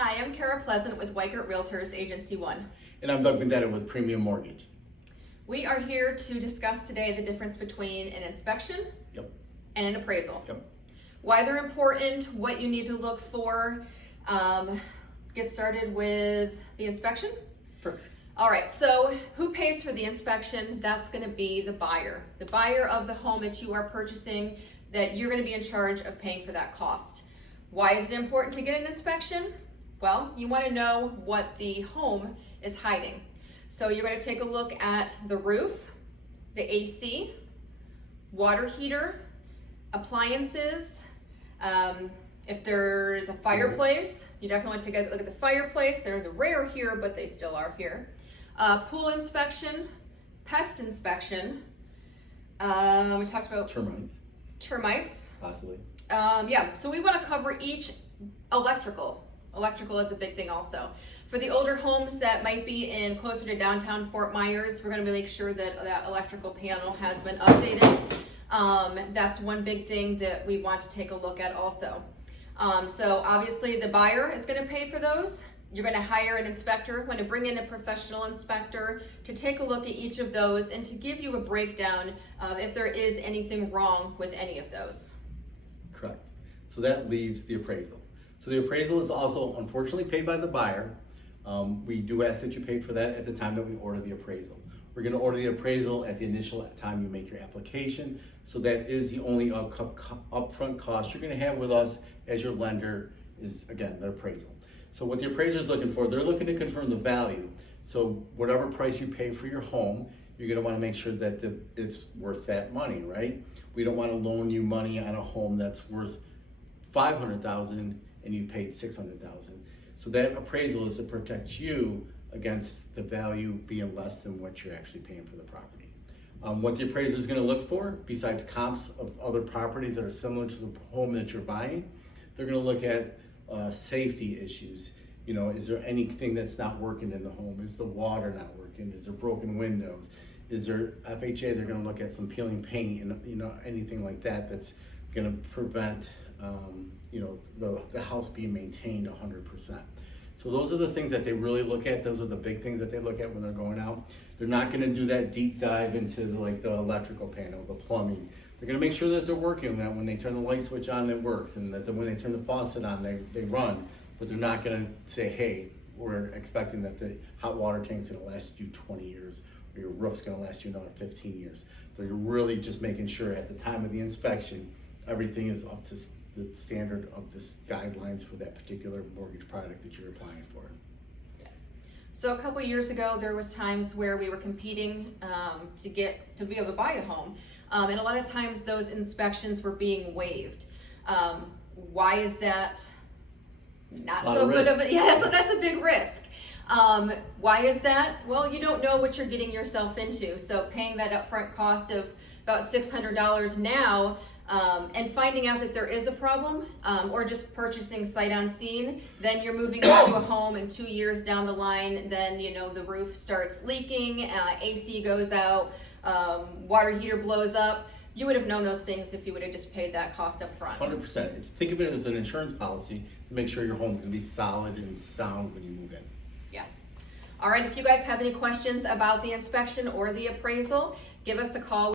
Hi, I'm Kara Pleasant with Weikert Realtors Agency 1. And I'm Doug Vendetta with Premium Mortgage. We are here to discuss today the difference between an inspection Yep. and an appraisal. Yep. Why they're important, what you need to look for. Get started with the inspection. Sure. All right, so who pays for the inspection? That's going to be the buyer. The buyer of the home that you are purchasing, that you're going to be in charge of paying for that cost. Why is it important to get an inspection? Well, you want to know what the home is hiding. So you're going to take a look at the roof, the AC, water heater, appliances. If there's a fireplace, you definitely want to take a look at the fireplace. They're rare here, but they still are here. Pool inspection, pest inspection. We talked about termites. Possibly. Yeah, so we want to cover each electrical. Electrical is a big thing also. For the older homes that might be in closer to downtown Fort Myers, we're going to make sure that that electrical panel has been updated. That's one big thing that we want to take a look at also. So obviously the buyer is going to pay for those. You're going to hire an inspector, going to bring in a professional inspector to take a look at each of those and to give you a breakdown of if there is anything wrong with any of those. Correct. So that leaves the appraisal. So the appraisal is also unfortunately paid by the buyer. We do ask that you pay for that at the time that we order the appraisal. We're going to order the appraisal at the initial time you make your application. So that is the only upfront cost you're going to have with us as your lender is, again, the appraisal. So what the appraiser is looking for, they're looking to confirm the value. So whatever price you pay for your home, you're going to want to make sure that it's worth that money, right? We don't want to loan you money on a home that's worth $500,000 and you've paid $600,000. So that appraisal is to protect you against the value being less than what you're actually paying for the property. What the appraiser is going to look for, besides comps of other properties that are similar to the home that you're buying, they're going to look at safety issues. You know, is there anything that's not working in the home? Is the water not working? Is there broken windows? Is there FHA? They're going to look at some peeling paint and anything like that that's going to prevent the house being maintained 100%. So those are the things that they really look at. Those are the big things that they look at when they're going out. They're not going to do that deep dive into the electrical panel, the plumbing. They're going to make sure that they're working, that when they turn the light switch on, it works, and that when they turn the faucet on, they run. But they're not going to say, hey, we're expecting that the hot water tank's going to last you 20 years, or your roof's going to last you another 15 years. They're really just making sure at the time of the inspection, everything is up to the standard of the guidelines for that particular mortgage product that you're applying for. So a couple years ago, there was times where we were competing to be able to buy a home. And a lot of times those inspections were being waived. Why is that not so good of a, yeah, so that's a big risk. Why is that? Well, you don't know what you're getting yourself into. So paying that upfront cost of about $600 now, and finding out that there is a problem, or just purchasing sight unseen, then you're moving into a home and 2 years down the line, then the roof starts leaking, AC goes out, water heater blows up. You would have known those things if you would have just paid that cost up front. 100%. Think of it as an insurance policy to make sure your home's going to be solid and sound when you move in. Yeah. All right, if you guys have any questions about the inspection or the appraisal, give us a call.